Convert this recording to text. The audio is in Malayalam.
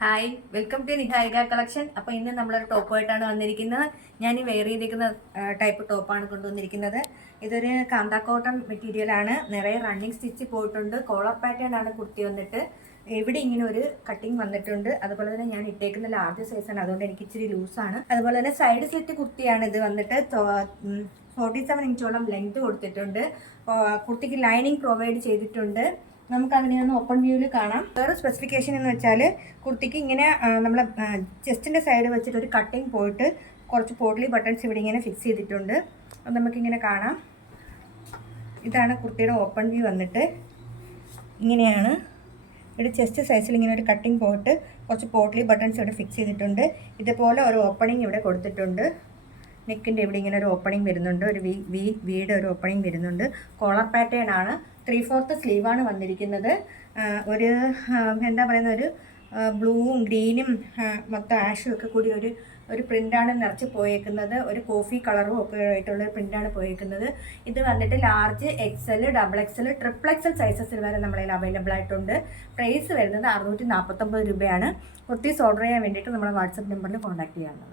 Hi, welcome to Niharika collection. അപ്പോൾ ഇന്ന് നമ്മളൊരു ടോപ്പായിട്ടാണ് വന്നിരിക്കുന്നത്. ഞാൻ ഈ വെയർ ചെയ്തിരിക്കുന്ന ടൈപ്പ് ടോപ്പാണ് കൊണ്ടുവന്നിരിക്കുന്നത്. ഇതൊരു കാന്ത കോട്ടൺ മെറ്റീരിയലാണ്. നിറയെ റണ്ണിങ് സ്റ്റിച്ച് പോയിട്ടുണ്ട്. കോളർ പാറ്റേൺ ആണ് കുർത്തി വന്നിട്ട്. ഇവിടെ ഇങ്ങനെ ഒരു കട്ടിങ് വന്നിട്ടുണ്ട്. അതുപോലെ തന്നെ ഞാൻ ഇട്ടേക്കുന്ന ലാർജ് സൈസാണ്, അതുകൊണ്ട് എനിക്ക് ഇച്ചിരി ലൂസാണ്. അതുപോലെ തന്നെ സൈഡ് സെറ്റ് കുർത്തിയാണ് ഇത് വന്നിട്ട്. 47 ഇഞ്ചോളം ലെങ്ത് കൊടുത്തിട്ടുണ്ട്. കുർത്തിക്ക് ലൈനിങ് പ്രൊവൈഡ് ചെയ്തിട്ടുണ്ട്. നമുക്കതിനെ ഒന്ന് ഓപ്പൺ വ്യൂവിൽ കാണാം. വേറെ സ്പെസിഫിക്കേഷൻ എന്ന് വെച്ചാൽ കുർത്തിക്ക് ഇങ്ങനെ നമ്മൾ ചെസ്റ്റിൻ്റെ സൈഡ് വെച്ചിട്ട് ഒരു കട്ടിങ് പോയിട്ട് കുറച്ച് പോട്ട്ലി ബട്ടൺസ് ഇവിടെ ഇങ്ങനെ ഫിക്സ് ചെയ്തിട്ടുണ്ട്. അത് നമുക്കിങ്ങനെ കാണാം. ഇതാണ് കുർത്തിയുടെ ഓപ്പൺ വ്യൂ വന്നിട്ട്. ഇങ്ങനെയാണ്. ഇവിടെ ചെസ്റ്റ് സൈസിൽ ഇങ്ങനെ ഒരു കട്ടിങ് പോയിട്ട് കുറച്ച് പോട്ട്ലി ബട്ടൺസ് ഇവിടെ ഫിക്സ് ചെയ്തിട്ടുണ്ട്. ഇതുപോലെ ഒരു ഓപ്പണിങ് ഇവിടെ കൊടുത്തിട്ടുണ്ട്. നെക്കിൻ്റെ ഇവിടെ ഇങ്ങനെ ഒരു ഓപ്പണിങ് വരുന്നുണ്ട്. ഒരു വീയുടെ ഒരു ഓപ്പണിങ് വരുന്നുണ്ട്. കോളർ പാറ്റേൺ ആണ്. 3/4 സ്ലീവാണ് വന്നിരിക്കുന്നത്. ഒരു എന്താ പറയുന്ന ഒരു ബ്ലൂവും ഗ്രീനും മൊത്തം ആഷും ഒക്കെ കൂടി ഒരു പ്രിൻ്റാണ് നിറച്ച് പോയേക്കുന്നത്. ഒരു കോഫി കളറും ഒക്കെ ആയിട്ടുള്ളൊരു പ്രിൻ്റാണ് പോയേക്കുന്നത്. ഇത് വന്നിട്ട് ലാർജ്, XL, XXL, XXL സൈസസിൽ വരെ നമ്മളതിൽ അവൈലബിൾ ആയിട്ടുണ്ട്. പ്രൈസ് വരുന്നത് 649 രൂപയാണ്. കുർത്തീസ് ഓർഡർ ചെയ്യാൻ വേണ്ടിയിട്ട് നമ്മുടെ വാട്സപ്പ് നമ്പറിൽ കോൺടാക്ട് ചെയ്യാവുന്നതാണ്.